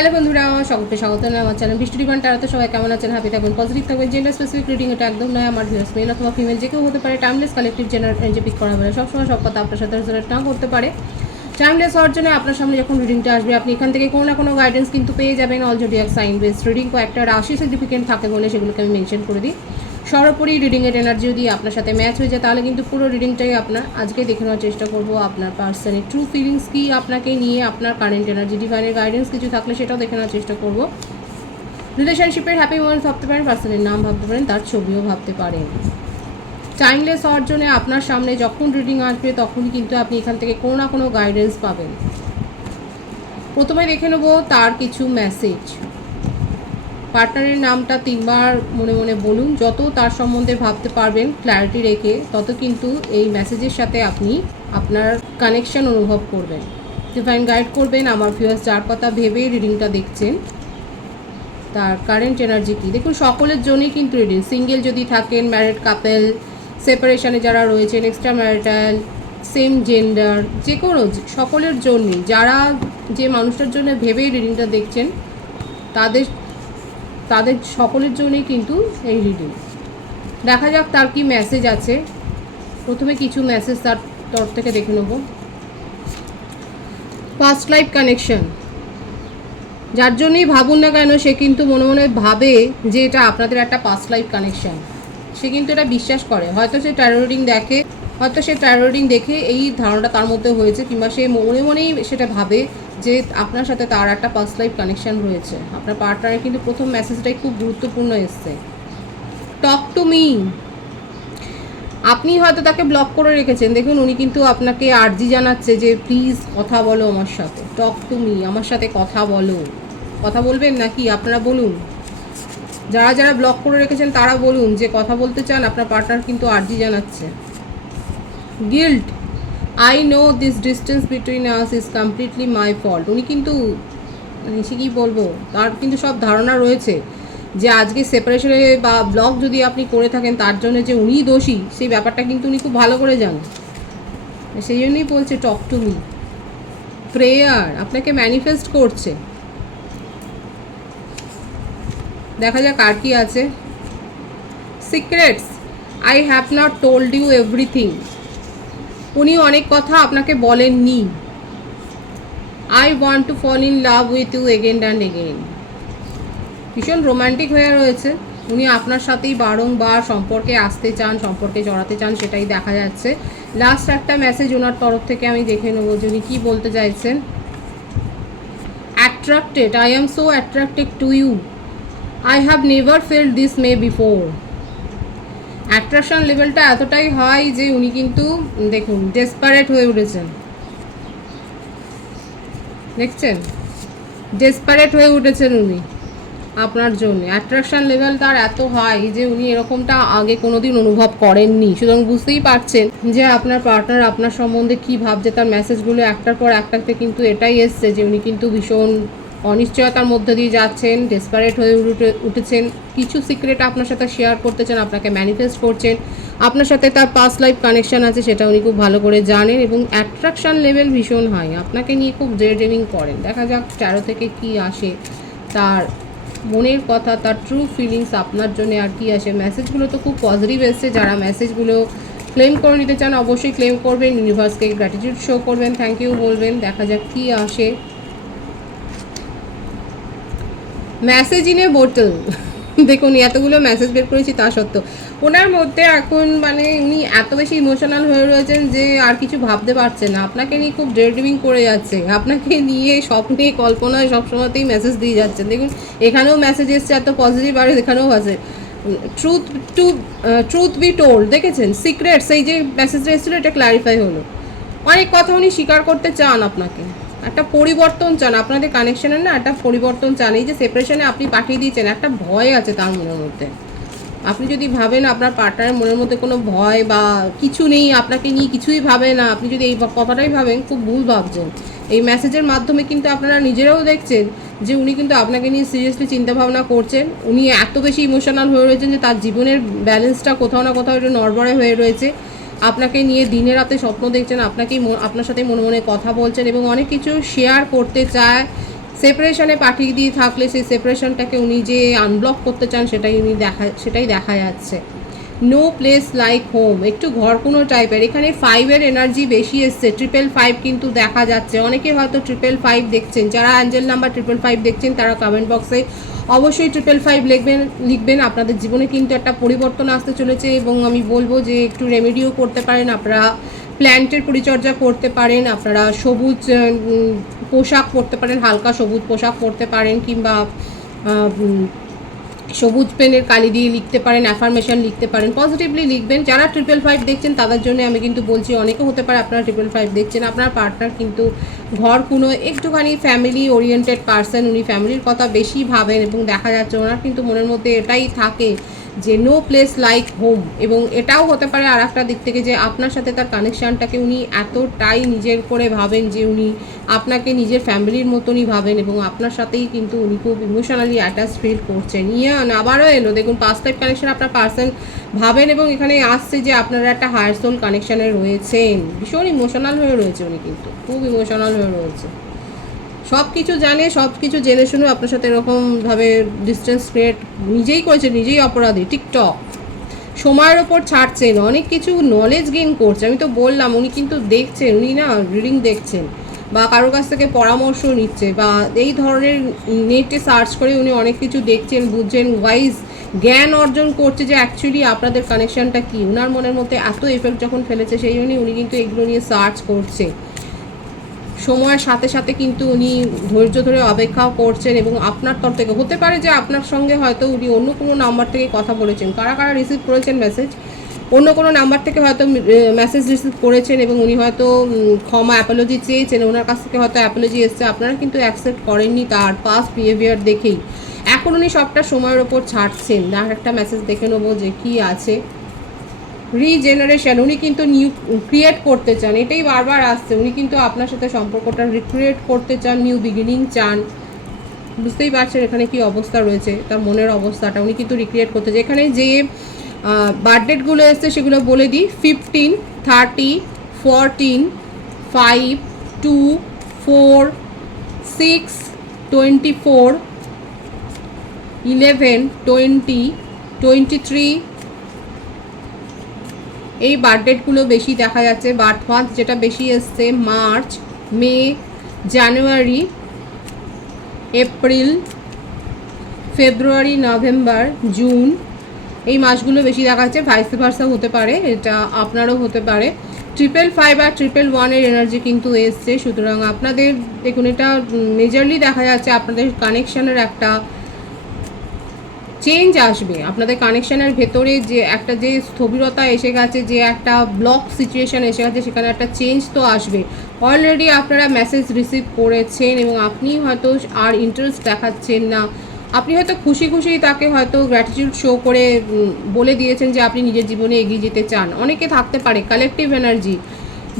Hello বন্ধুরা, সকলকে স্বাগত জানাই আমার চ্যানেল বৃষ্টি ডিভাইন ট্যারোতে। সবাই কেমন আছেন? হ্যাপি থাকবেন, পজিটিভ থাকবেন। জেন্ডার স্পেসিফিক রিডিং এটা একদম নয়। আমার ভিউয়ার্স মেল অথবা ফিমেল যে কেউ হতে পারে। Timeless collective general energy pick করা হবে। সবসময় সব কথা আপনার সাথে রিলেট না করতে পারে। টাইমলেস হওয়ার জন্য আপনার সামনে যখন রিডিংটা আসবে, আপনি এখান থেকে কোনো না কোনো গাইডেন্স কিন্তু পেয়ে যাবেন। All zodiac sign based reading কয়েকটা রাশি সিগনিফিকেন্ট থাকে বলে সেগুলোকে আমি মেনশন করে দিই। সর্বোপরি রিডিংয়ের এনার্জি যদি আপনার সাথে ম্যাচ হয়ে যায় তাহলে কিন্তু পুরো রিডিংটাই আপনার। আজকে দেখে নেওয়ার চেষ্টা করব আপনার পার্সনের ট্রু ফিলিংস কী, আপনাকে নিয়ে আপনার কারেন্ট এনার্জি, ডিভাইনের গাইডেন্স কিছু থাকলে সেটাও দেখে নেওয়ার চেষ্টা করব। রিলেশনশিপের হ্যাপি মোমেন্টস ভাবতে পারেন, পার্সনের নাম ভাবতে পারেন, তার ছবিও ভাবতে পারেন। টাইমলেস হওয়ার জন্য আপনার সামনে যখন রিডিং আসবে তখনই কিন্তু আপনি এখান থেকে কোনো না কোনো গাইডেন্স পাবেন। প্রথমে দেখে নেব তার কিছু মেসেজ। পার্টনারের নামটা 3 বার মনে মনে বলুন। যত তার সম্বন্ধে ভাবতে পারবেন ক্ল্যারিটি রেখে, তত কিন্তু এই মেসেজের সাথে আপনি আপনার কানেকশন অনুভব করবেন। ডিভাইন গাইড করবেন আমার ভিউয়ার্স যার কথা ভেবে রিডিংটা দেখছেন, তার কারেন্ট এনার্জি কী। দেখুন, সকলের জন্যই কিন্তু রিডিং। সিঙ্গেল যদি থাকেন, ম্যারিড কাপেল, সেপারেশনে যারা রয়েছেন, এক্সট্রা ম্যারিটাল, সেম জেন্ডার, যে কোনো সকলের জন্যই, যারা যে মানুষটার জন্য ভেবেই রিডিংটা দেখছেন তাদের সকলের জন্যই কিন্তু এই রিডিং। দেখা যাক তার কি মেসেজ আছে। প্রথমে কিছু মেসেজ তার তরফ থেকে দেখে নেব। পাস্ট লাইফ কানেকশন, যার জন্যই ভাবুন না কেন সে কিন্তু মনে মনে ভাবে যে এটা আপনাদের একটা পাস্ট লাইফ কানেকশন। সে কিন্তু এটা বিশ্বাস করে। হয়তো সে ট্যারো রিডিং দেখে এই ধারণাটা তার মধ্যে হয়েছে, কিংবা সে মনে মনেই সেটা ভাবে যে আপনার সাথে তার একটা পাস্ট লাইফ কানেকশন রয়েছে। আপনার পার্টনারের কিন্তু প্রথম মেসেজটাই খুব গুরুত্বপূর্ণ এসছে। টক টু মি। আপনি হয়তো তাকে ব্লক করে রেখেছেন। দেখুন, উনি কিন্তু আপনাকে আর্জি জানাচ্ছে যে প্লিজ কথা বলো আমার সাথে। টক টু মি, আমার সাথে কথা বলো। কথা বলবেন নাকি? আপনারা বলুন। যারা যারা ব্লক করে রেখেছেন তারা বলুন যে কথা বলতে চান। আপনার পার্টনার কিন্তু আর্জি জানাচ্ছে। Guilt, I know this distance between us is completely my fault. উনি কিন্তু সে কী বলবো, তার কিন্তু সব ধারণা রয়েছে যে আজকে সেপারেশনে বা ব্লক যদি আপনি করে থাকেন তার জন্য যে উনিই দোষী, সেই ব্যাপারটা কিন্তু উনি খুব ভালো করে জানেন। সেই জন্যই বলছে টক টু মি। প্রেয়ার, আপনাকে ম্যানিফেস্ট করছে। দেখা যাক আর কি আছে। Secrets, I have not told you everything. উনি অনেক কথা আপনাকে বলেননি। I want to fall in love with you again and again. ভীষণ রোম্যান্টিক হয়ে রয়েছে। উনি আপনার সাথেই বারংবার সম্পর্কে আসতে চান, সম্পর্কে জড়াতে চান, সেটাই দেখা যাচ্ছে। লাস্ট একটা মেসেজ ওনার তরফ থেকে আমি দেখে নেবো যে উনি কী বলতে চাইছেন। Attracted, I am so attracted to you, I have never felt this way before. Attraction লেভেলটা এতটাই হয় যে উনি কিন্তু দেখুন ডেসপারেট হয়ে উঠেছেন। দেখছেন, ডেসপারেট হয়ে উঠেছেন উনি আপনার জন্য। অ্যাট্রাকশন লেভেল তার এত হাই যে উনি এরকমটা আগে কোনোদিন অনুভব করেননি। সুতরাং বুঝতেই পারছেন যে আপনার পার্টনার আপনার সম্বন্ধে কী ভাবছে। তার মেসেজগুলো একটার পর একটাতে কিন্তু এটাই এসছে যে উনি কিন্তু ভীষণ অনিশ্চয়তার মধ্যে দিয়ে যাচ্ছেন, ডেসপারেট হয়ে উঠেছেন। কিছু সিক্রেট আপনার সাথে শেয়ার করতে চান, আপনাকে ম্যানিফেস্ট করছেন। আপনার সাথে তার পাস্ট লাইফ কানেকশান আছে, সেটা উনি খুব ভালো করে জানেন। এবং অ্যাট্রাকশান লেভেল ভীষণ হাই, আপনাকে নিয়ে খুব ডে ড্রিমিং করেন। দেখা যাক ট্যারো থেকে কি আসে, তার মনের কথা, তার ট্রু ফিলিংস আপনার জন্য আর কি আসে। মেসেজগুলো তো খুব পজিটিভ এসছে। যারা মেসেজগুলো ক্লেম করে নিতে চান অবশ্যই ক্লেম করবেন, ইউনিভার্সকে গ্র্যাটিটিউড শো করবেন, থ্যাংক ইউ বলবেন। দেখা যাক কি আসে। মেসেজ ইন এ বোতল। দেখুন, এতগুলো মেসেজ বের করেছি তা সত্ত্বেও ওনার মধ্যে এখন মানে উনি এত বেশি ইমোশনাল হয়ে রয়েছেন যে আর কিছু ভাবতে পারছেন না। আপনাকে নিয়ে খুব ডে ড্রিমিং করে যাচ্ছে, আপনাকে নিয়ে স্বপ্নে কল্পনায় সবসময়তেই মেসেজ দিয়ে যাচ্ছেন। দেখুন, এখানেও মেসেজ এসছে এত পজিটিভ, আর এখানেও আছে ট্রুথ বি টোল্ড। দেখেছেন, সিক্রেটস, এই যে মেসেজটা এসেছিলো এটা ক্ল্যারিফাই হলো। অনেক কথা উনি স্বীকার করতে চান, আপনাকে একটা পরিবর্তন চান। আপনাদের কানেকশনের না একটা পরিবর্তন চান। এই যে সেপারেশনে আপনি পাঠিয়ে দিয়েছেন, একটা ভয় আছে তার মনের মধ্যে। আপনি যদি ভাবেন আপনার পার্টনারের মনের মধ্যে কোনো ভয় বা কিছু নেই, আপনাকে নিয়ে কিছুই ভাবে না, আপনি যদি এই কথাটাই ভাবেন খুব ভুল ভাবছেন। এই মেসেজের মাধ্যমে কিন্তু আপনারা নিজেরাও দেখছেন যে উনি কিন্তু আপনাকে নিয়ে সিরিয়াসলি চিন্তাভাবনা করছেন। উনি এত বেশি ইমোশনাল হয়ে রয়েছেন যে তার জীবনের ব্যালেন্সটা কোথাও না কোথাও একটু নড়বড়ে হয়ে রয়েছে। আপনাকে নিয়ে দিনে রাতে স্বপ্ন দেখছেন, আপনার সাথে মনে মনে কথা বলছেন এবং অনেক কিছু শেয়ার করতে চায়। সেপারেশনে পাঠিয়ে দিয়ে থাকলে সেই সেপারেশনটাকে উনি যে আনব্লক করতে চান সেটাই দেখা যাচ্ছে। নো প্লেস লাইক হোম, একটু ঘর কোনো টাইপের। এখানে 5-এর এনার্জি বেশি এসছে, 555 কিন্তু দেখা যাচ্ছে। অনেকে হয়তো 555 দেখছেন, যারা অ্যাঞ্জেল নাম্বার 555 দেখছেন তারা কমেন্ট বক্সে অবশ্যই 555 লিখবেন। আপনাদের জীবনে কিন্তু একটা পরিবর্তন আসতে চলেছে এবং আমি বলবো যে একটু রেমেডিও করতে পারেন, আপনারা প্ল্যান্টের পরিচর্যা করতে পারেন, আপনারা সবুজ পোশাক পরতে পারেন, হালকা সবুজ পোশাক পরতে পারেন, কিংবা সবুজ পেনের কালি দিয়ে লিখতে পারেন, অ্যাফার্মেশন লিখতে পারেন, পজিটিভলি লিখবেন। যারা 555 দেখছেন তাদের জন্য আমি কিন্তু বলছি, অনেকে হতে পারে আপনারা 555 দেখছেন, আপনার পার্টনার কিন্তু ঘর কোনো একটুখানি ফ্যামিলি ওরিয়েন্টেড পার্সন, উনি ফ্যামিলির কথা বেশি ভাবেন এবং দেখা যাচ্ছে ওনার কিন্তু মনের মধ্যে এটাই থাকে যে নো প্লেস লাইক হোম। এবং এটাও হতে পারে আর একটা দিক থেকে যে আপনার সাথে তার কানেকশানটাকে উনি এতটাই নিজের করে ভাবেন যে উনি আপনাকে নিজের ফ্যামিলির মতনই ভাবেন এবং আপনার সাথেই কিন্তু উনি খুব ইমোশনালি অ্যাটাচ ফিল করছেন। আবারও এলো দেখুন, পাস্ট লাইফ কানেকশন আপনার পার্সন ভাবেন এবং এখানে আসছে যে আপনারা একটা হায়ার সোল কানেকশানে রয়েছেন, ভীষণ ইমোশনাল হয়ে রয়েছে উনি, কিন্তু খুব ইমোশনাল হয়ে রয়েছে, সব কিছু জানে, সব কিছু জেনে শুনে আপনার সাথে এরকমভাবে ডিস্টেন্স ক্রিয়েট নিজেই করেছে, নিজেই অপরাধী। টিকটক সময়ের ওপর ছাড়ছেন, অনেক কিছু নলেজ গেইন করছে। আমি তো বললাম উনি কিন্তু দেখছেন, উনি না রিডিং দেখছেন বা কারোর কাছ থেকে পরামর্শ নিচ্ছে বা এই ধরনের নেটে সার্চ করে উনি অনেক কিছু দেখছেন, বুঝছেন, ওয়াইজ জ্ঞান অর্জন করছে যে অ্যাকচুয়ালি আপনাদের কানেকশানটা কী। ওনার মনের মধ্যে এত এফেক্ট যখন ফেলেছে সেই জন্যই উনি কিন্তু এগুলো নিয়ে সার্চ করছে। সময়ের সাথে সাথে কিন্তু উনি ধৈর্য ধরে অপেক্ষাও করছেন এবং আপনার তরফ থেকে হতে পারে যে আপনার সঙ্গে হয়তো উনি অন্য কোনো নাম্বার থেকে কথা বলেছেন, কারা কারা রিসিভ করেছেন মেসেজ, অন্য কোনো নাম্বার থেকে হয়তো মেসেজ রিসিভ করেছেন এবং উনি হয়তো ক্ষমা অ্যাপোলজি চেয়েছেন, ওনার কাছ থেকে হয়তো অ্যাপোলজি এসছে, আপনারা কিন্তু অ্যাকসেপ্ট করেননি তার পাস্ট বিহেভিয়ার দেখেই। এখন উনি সবটা সময়ের ওপর ছাড়ছেন। আর একটা মেসেজ দেখে নেবো যে কী আছে। রিজেনারেশন, উনি কিন্তু নিউ ক্রিয়েট করতে চান, এটাই বারবার আসছে। উনি কিন্তু আপনার সাথে সম্পর্কটা রিক্রিয়েট করতে চান, নিউ বিগিনিং চান। বুঝতেই পারছেন এখানে কি অবস্থা রয়েছে, তার মনের অবস্থাটা উনি কিন্তু রিক্রিয়েট করতে চান। এখানে যে বার্থডেটগুলো এসছে সেগুলো বলে দিই, 15, 30, 14, 5, 2, 4, 6, 24, 11, 20, 23, এই বার্থডেটগুলো বেশি দেখা যাচ্ছে। বার্থ মান্থ যেটা বেশি এসছে মার্চ, মে, জানুয়ারি, এপ্রিল, ফেব্রুয়ারি, নভেম্বর, জুন, এই মাসগুলো বেশি দেখা যাচ্ছে। ভাইস ভার্সা হতে পারে, এটা আপনারও হতে পারে। 555 আর 111-এর এনার্জি কিন্তু এসছে। সুতরাং আপনাদের দেখুন, এটা মেজরলি দেখা যাচ্ছে আপনাদের কানেকশানের একটা চেঞ্জ আসবে। আপনাদের কানেকশানের ভেতরে যে একটা যে স্থবিরতা এসে গেছে, যে একটা ব্লক সিচুয়েশান এসে গেছে, সেখানে একটা চেঞ্জ তো আসবে। অলরেডি আপনারা মেসেজ রিসিভ করেছেন এবং আপনি হয়তো আর ইন্টারেস্ট দেখাচ্ছেন না, আপনি হয়তো খুশি খুশি তাকে হয়তো গ্র্যাটিটিউড শো করে বলে দিয়েছেন যে আপনি নিজের জীবনে এগিয়ে যেতে চান। অনেকে থাকতে পারে কালেকটিভ এনার্জি,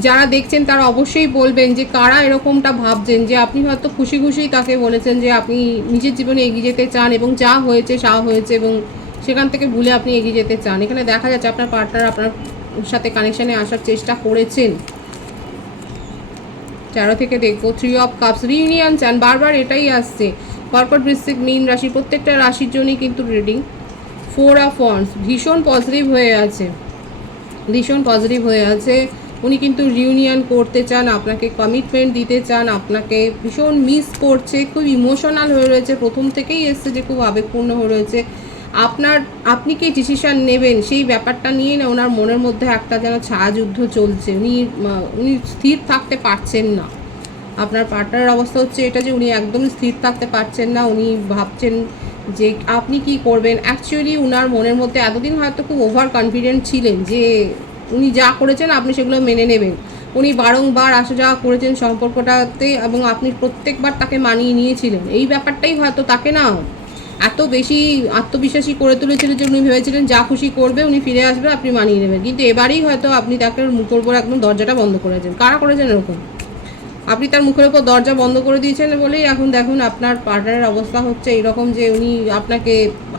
যারা দেখছেন তারা অবশ্যই বলবেন যে কারা এরকমটা ভাবছেন যে আপনি হয়তো খুশি খুশি তাকে বলেছেন যে আপনি নিজের জীবনে এগিয়ে যেতে চান এবং যা হয়েছে এবং সেখান থেকে ভুলে আপনি এগিয়ে যেতে চান। এখানে দেখা যাচ্ছে আপনার পার্টনার আপনার সাথে কানেকশানে আসার চেষ্টা করেছেন। 13 থেকে দেখবো 3 অফ কাপস, রিউনিয়ন চান, বারবার এটাই আসছে। কর্কট, বৃশ্চিক, মীন রাশি, প্রত্যেকটা রাশির জন্যই কিন্তু রিডিং। 4 অফ ওয়ান্ডস, ভীষণ পজিটিভ হয়ে আছে, ভীষণ পজিটিভ হয়ে আছে। উনি কিন্তু রিউনিয়ন করতে চান, আপনাকে কমিটমেন্ট দিতে চান, আপনাকে ভীষণ মিস করছে, খুব ইমোশনাল হয়ে রয়েছে, প্রথম থেকেই এসছে যে খুব আবেগপূর্ণ হয়ে রয়েছে। আপনি কি ডিসিশান নেবেন সেই ব্যাপারটা নিয়ে না ওনার মনের মধ্যে একটা যেন ছায়াযুদ্ধ চলছে। উনি স্থির থাকতে পারছেন না। আপনার পার্টনারের অবস্থা হচ্ছে এটা যে উনি একদমই স্থির থাকতে পারছেন না, উনি ভাবছেন যে আপনি কি করবেন। অ্যাকচুয়ালি উনার মনের মধ্যে এতদিন হয়তো খুব ওভার কনফিডেন্ট ছিলেন যে উনি যা করেছেন আপনি সেগুলো মেনে নেবেন। উনি বারংবার আসা যাওয়া করেছেন সম্পর্কটাতে এবং আপনি প্রত্যেকবার তাকে মানিয়ে নিয়েছিলেন। এই ব্যাপারটাই হয়তো তাকে না এত বেশি আত্মবিশ্বাসী করে তুলেছিল যে উনি ভেবেছিলেন যা খুশি করবে, উনি ফিরে আসবে, আপনি মানিয়ে নেবেন। কিন্তু এবারেই হয়তো আপনি তাকে মুখের উপর একদম দরজাটা বন্ধ করেছেন। কারা করেছেন এরকম? আপনি তার মুখের ওপর দরজা বন্ধ করে দিয়েছেন বলেই এখন দেখুন আপনার পার্টনারের অবস্থা হচ্ছে এইরকম যে উনি আপনাকে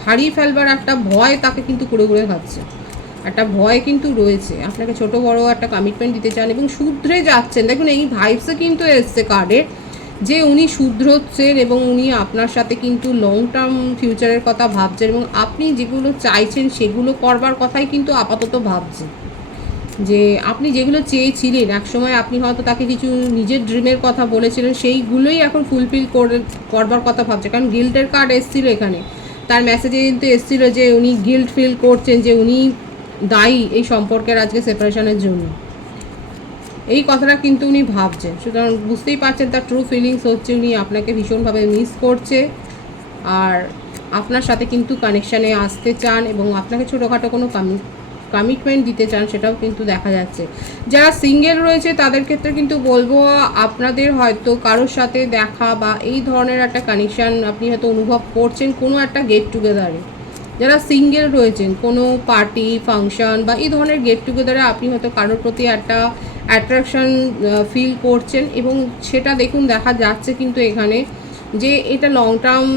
হারিয়ে ফেলবার একটা ভয় তাকে কিন্তু কুড়ে কুড়ে খাচ্ছে। একটা ভয় কিন্তু রয়েছে, আপনাকে ছোট বড় একটা কমিটমেন্ট দিতে চান এবং শুধরে যাচ্ছেন। দেখুন এই ভাইবসে কিন্তু এসছে কার্ডের যে উনি শুধরোচ্ছেন এবং উনি আপনার সাথে কিন্তু লং টার্ম ফিউচারের কথা ভাবছেন এবং আপনি যেগুলো চাইছেন সেগুলো করবার কথাই কিন্তু আপাতত ভাবছেন। যে আপনি যেগুলো চেয়েছিলেন একসময়, আপনি হয়তো তাকে কিছু নিজের ড্রিমের কথা বলেছিলেন, সেইগুলোই এখন ফুলফিল করবার কথা ভাবছে। কারণ গিল্টের কার্ড এসেছিল এখানে, তার মেসেজে কিন্তু এসেছিল যে উনি গিল্ট ফিল করছেন, যে উনি দায়ী এই সম্পর্কের আজকে সেপারেশনের জন্য। এই কথাটা কিন্তু উনি ভাবছেন। সুতরাং বুঝতেই পারছেন তার ট্রু ফিলিংস হচ্ছে উনি আপনাকে ভীষণভাবে মিস করছে আর আপনার সাথে কিন্তু কানেকশানে আসতে চান এবং আপনাকে ছোটোখাটো কোনো কমিটমেন্ট দিতে চান, সেটাও কিন্তু দেখা যাচ্ছে। যারা সিঙ্গেল রয়েছে তাদের ক্ষেত্রে কিন্তু বলবো আপনাদের হয়তো কারোর সাথে দেখা বা এই ধরনের একটা কানেকশান আপনি হয়তো অনুভব করছেন কোনো একটা গেট টুগেদারে। যারা সিঙ্গেল রয়েছেন কোনো পার্টি ফাংশন বা এই ধরনের গেট টুগেদারে আপনি হয়তো কারোর প্রতি একটা অ্যাট্রাকশন ফিল করছেন এবং সেটা দেখুন দেখা যাচ্ছে কিন্তু এখানে যে এটা লং টার্ম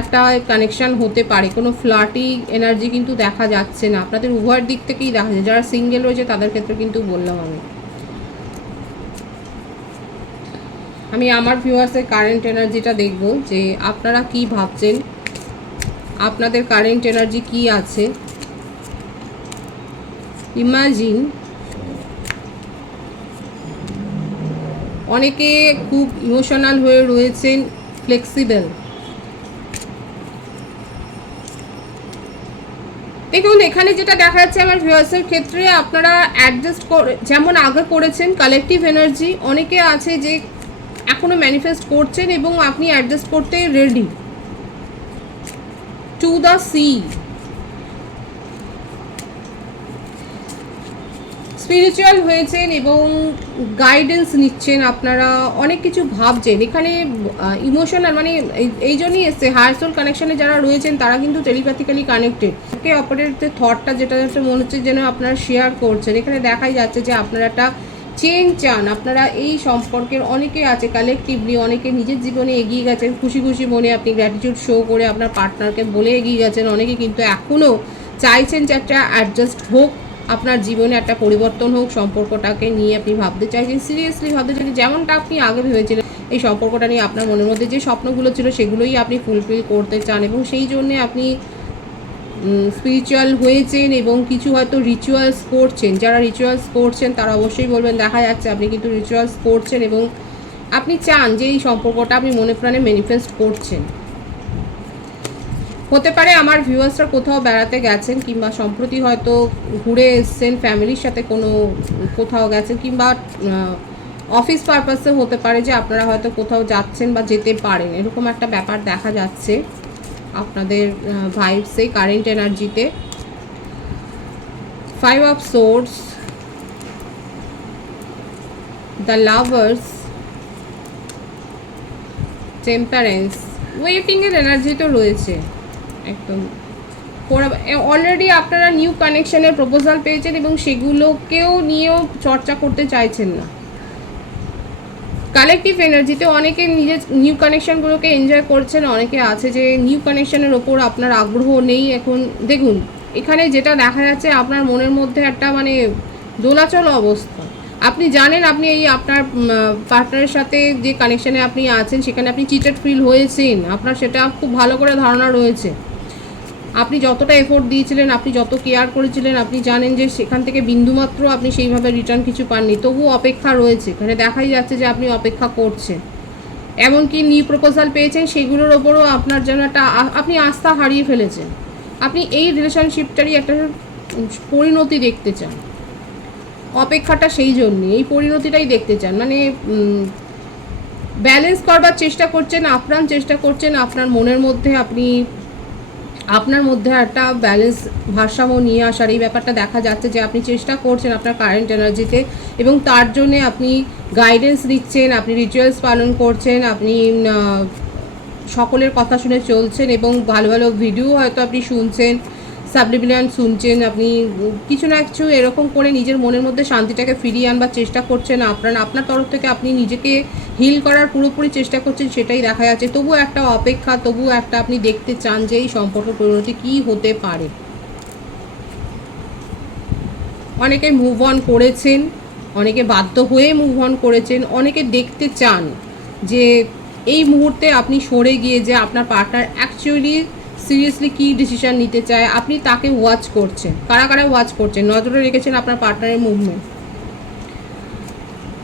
একটা কানেকশান হতে পারে, কোনো ফ্লার্টি এনার্জি কিন্তু দেখা যাচ্ছে না, আপনাদের উভয়ের দিক থেকেই দেখা যায়। যারা সিঙ্গেল রয়েছে তাদের ক্ষেত্রে কিন্তু বললাম আমি আমার ভিউয়ার্সের কারেন্ট এনার্জিটা দেখব যে আপনারা কি ভাবছেন, আপনাদের কারেন্ট এনার্জি কি আছে। ইমাজিন অনেকে খুব ইমোশনাল হয়ে রয়েছেন, ফ্লেক্সিবল। দেখুন এখানে যেটা দেখা যাচ্ছে আমার ভিউয়ার্সের ক্ষেত্রে, আপনারা অ্যাডজাস্ট করে যেমন আগে করেছেন কালেকটিভ এনার্জি, অনেকে আছে যে এখনও ম্যানিফেস্ট করছেন এবং আপনি অ্যাডজাস্ট করতে ready. To the sea, spiritual হয়েছেন এবং গাইডেন্স নিচ্ছেন, আপনারা অনেক কিছু ভাবছেন এখানে। ইমোশনাল মানে এই জন্যই এসছে হায়ার সোল কানেকশানে যারা রয়েছেন তারা কিন্তু টেলিপ্যাথিক্যালি কানেক্টেড। একে অপরের যে থটটা যেটা মনে হচ্ছে যেন আপনারা শেয়ার করছেন, এখানে দেখাই যাচ্ছে যে আপনারা একটা চেঞ্জ চান। আপনারা এই সম্পর্কের অনেকে আছে কালেকটিভলি, অনেকে নিজের জীবনে এগিয়ে গেছেন খুশি খুশি মনে, আপনি গ্র্যাটিটিউড শো করে আপনার পার্টনারকে বলে এগিয়ে গেছেন। অনেকে কিন্তু এখনও চাইছেন যে একটা অ্যাডজাস্ট হোক, আপনার জীবনে একটা পরিবর্তন হোক, সম্পর্কটাকে নিয়ে আপনি ভাবতে চাইছেন, সিরিয়াসলি ভাবতে চাইছেন যেমনটা আপনি আগে ভেবেছিলেন। এই সম্পর্কটা নিয়ে আপনার মনের মধ্যে যে স্বপ্নগুলো ছিল সেগুলোই আপনি ফুলফিল করতে চান এবং সেই জন্যে আপনি স্পিরিচুয়াল হয়েছেন এবং কিছু হয়তো রিচুয়ালস করছেন। যারা রিচুয়ালস করছেন তারা অবশ্যই বলবেন, দেখা যাচ্ছে আপনি কিন্তু রিচুয়ালস করছেন এবং আপনি চান যে এই সম্পর্কটা আপনি মনে প্রাণে ম্যানিফেস্ট করছেন। হতে পারে আমার ভিউয়ার্সরা কোথাও বেড়াতে গেছেন কিংবা সম্প্রতি হয়তো ঘুরে এসছেন ফ্যামিলির সাথে, কোনো কোথাও গেছেন কিংবা অফিস পারপাসে হতে পারে যে আপনারা হয়তো কোথাও যাচ্ছেন বা যেতে পারেন, এরকম একটা ব্যাপার দেখা যাচ্ছে আপনাদের ভাইবসে, কারেন্ট এনার্জিতে। 5 of swords, the lovers, temperance, ওয়েটিংয়ের এনার্জি তো রয়েছে একদম। অলরেডি আপনারা নিউ কানেকশনের প্রপোজাল পেয়েছেন এবং সেগুলোকেও নিয়েও চর্চা করতে চাইছেন না। কালেকটিভ এনার্জিতে অনেকে নিজের নিউ কানেকশনগুলোকে এনজয় করছেন, অনেকে আছে যে নিউ কানেকশনের ওপর আপনার আগ্রহ নেই এখন। দেখুন এখানে যেটা দেখা যাচ্ছে আপনার মনের মধ্যে একটা মানে দোলাচল অবস্থা। আপনি জানেন আপনি এই আপনার পার্টনারের সাথে যে কানেকশানে আপনি আছেন সেখানে আপনি চিটেড ফিল হয়েছেন, আপনার সেটা খুব ভালো করে ধারণা রয়েছে। আপনি যতটা এফোর্ট দিয়েছিলেন, আপনি যত কেয়ার করেছিলেন, আপনি জানেন যে সেখান থেকে বিন্দুমাত্র আপনি সেইভাবে রিটার্ন কিছু পাননি, তবুও অপেক্ষা রয়েছে। এখানে দেখাই যাচ্ছে যে আপনি অপেক্ষা করছেন, এমনকি নিউ প্রপোজাল পেয়েছেন সেগুলোর ওপরও আপনার যেন একটা আপনি আস্থা হারিয়ে ফেলেছেন। আপনি এই রিলেশনশিপটারই একটা পরিণতি দেখতে চান, অপেক্ষাটা সেই জন্যে এই পরিণতিটাই দেখতে চান। মানে ব্যালেন্স করবার চেষ্টা করছেন, আপ্রাণ চেষ্টা করছেন আপনার মনের মধ্যে, আপনি আপনার মধ্যে একটা ব্যালেন্স ভারসাম্য নিয়ে আসার এই ব্যাপারটা দেখা যাচ্ছে যে আপনি চেষ্টা করছেন আপনার কারেন্ট এনার্জিতে এবং তার জন্যে আপনি গাইডেন্স দিচ্ছেন, আপনি রিচুয়ালস পালন করছেন, আপনি সকলের কথা শুনে চলছেন এবং ভালো ভালো ভিডিও হয়তো আপনি শুনছেন, সাবলিমিনাল শুনছেন, আপনি কিছু না কিছু এরকম করে নিজের মনের মধ্যে শান্তিটাকে ফিরিয়ে আনবার চেষ্টা করছেন। আপনার তরফ থেকে আপনি নিজেকে হিল করার পুরোপুরি চেষ্টা করছেন, সেটাই দেখা যাচ্ছে। তবুও একটা অপেক্ষা, তবুও একটা আপনি দেখতে চান যে এই সম্পর্ক পরিণতি কী হতে পারে। অনেকে মুভ অন করেছেন, অনেকে বাধ্য হয়ে মুভ অন করেছেন, অনেকে দেখতে চান যে এই মুহূর্তে আপনি সরে গিয়ে যে আপনার পার্টনার অ্যাকচুয়ালি সিরিয়াসলি কী ডিসিশন নিতে চায়, আপনি তাকে ওয়াচ করছেন। কারা কারা ওয়াচ করছেন, নজরে রেখেছেন আপনার পার্টনারের মুভমেন্ট,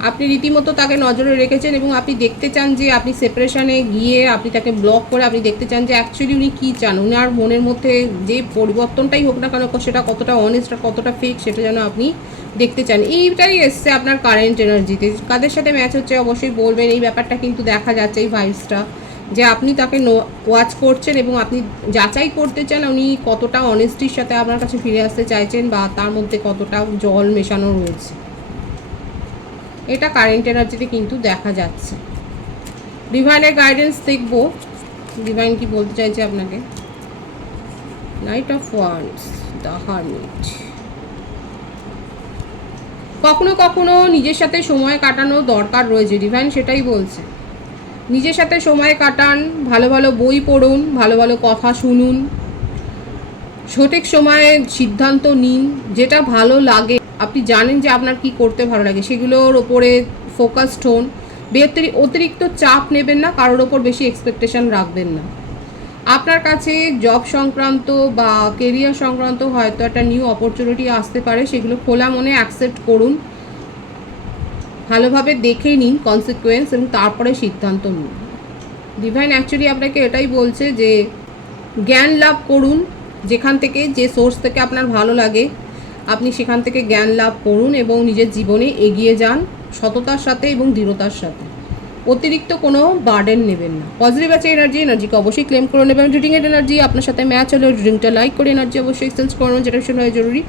আপনি রীতিমতো তাকে নজরে রেখেছেন এবং আপনি দেখতে চান যে আপনি সেপারেশনে গিয়ে আপনি তাকে ব্লক করে আপনি দেখতে চান যে অ্যাকচুয়ালি উনি কী চান, উনার মনের মধ্যে যে পরিবর্তনটাই হোক না কেন সেটা কতটা অনেস্ট আর কতটা ফেক সেটা যেন আপনি দেখতে চান। এইটাই এসছে আপনার কারেন্ট এনার্জিতে। কাদের সাথে ম্যাচ হচ্ছে অবশ্যই বলবেন। এই ব্যাপারটা কিন্তু দেখা যাচ্ছে, এই ভাইবসটা, যে আপনি তাকে ওয়াচ করছেন এবং আপনি যাচাই করতে চান উনি কতটা অনেস্টির সাথে আপনার কাছে ফিরে আসতে চাইছেন বা তার মধ্যে কতটা জল মেশানো রয়েছে। এটা কারেন্ট এনার্জিতে কিন্তু দেখা যাচ্ছে। ডিভাইনের গাইডেন্স দেখব, ডিভাইন কি বলতে চাইছে আপনাকে। Night of wands, the hermit. কখনো কখনো নিজের সাথে সময় কাটানো দরকার রয়েছে, ডিভাইন সেটাই বলছে। নিজের সাথে সময় কাটান, ভালো ভালো বই পড়ুন, ভালো ভালো কথা শুনুন, সঠিক সময়ে সিদ্ধান্ত নিন, যেটা ভালো লাগে, আপনি জানেন যে আপনার কি করতে ভালো লাগে সেগুলোর ওপরে ফোকাসড হন। অতিরিক্ত চাপ নেবেন না, কারোর ওপর বেশি এক্সপেকটেশন রাখবেন না। আপনার কাছে জব সংক্রান্ত বা কেরিয়ার সংক্রান্ত হয়তো একটা নিউ অপরচুনিটি আসতে পারে, সেগুলো খোলা মনে অ্যাকসেপ্ট করুন, ভালোভাবে দেখে নিন কনসিকুয়েন্স এবং তারপরে সিদ্ধান্ত নিন। ডিভাইন অ্যাকচুয়ালি আপনাকে এটাই বলছে যে জ্ঞান লাভ করুন, যেখান থেকে যে সোর্স থেকে আপনার ভালো লাগে আপনি সেখান থেকে জ্ঞান লাভ করুন এবং নিজের জীবনে এগিয়ে যান সততার সাথে এবং দৃঢ়তার সাথে। অতিরিক্ত কোনো বার্ডেন নেবেন না। পজিটিভ আছে এনার্জিকে অবশ্যই ক্লেম করে নেবেন। রিডিংয়ের এনার্জি আপনার সাথে ম্যাচ হলে রিডিংটা লাইক করে এনার্জি অবশ্যই এক্সচেঞ্জ করুন, যেটা ভীষণ হয় জরুরি।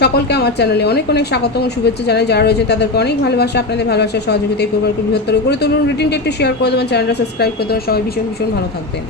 সকলকে আমার চ্যানেলে অনেক অনেক স্বাগত ও শুভেচ্ছা জানাই। যারা রয়েছে তাদেরকে অনেক ভালোবাসা, আপনাদের ভালোবাসার সহযোগিতায় পরিবারকে বৃহত্তর করে তুলুন। রিডিংটা একটু শেয়ার করে দেবেন, চ্যানেলটা সাবস্ক্রাইব করে দেবেন। সবাই ভীষণ ভীষণ ভালো থাকবেন।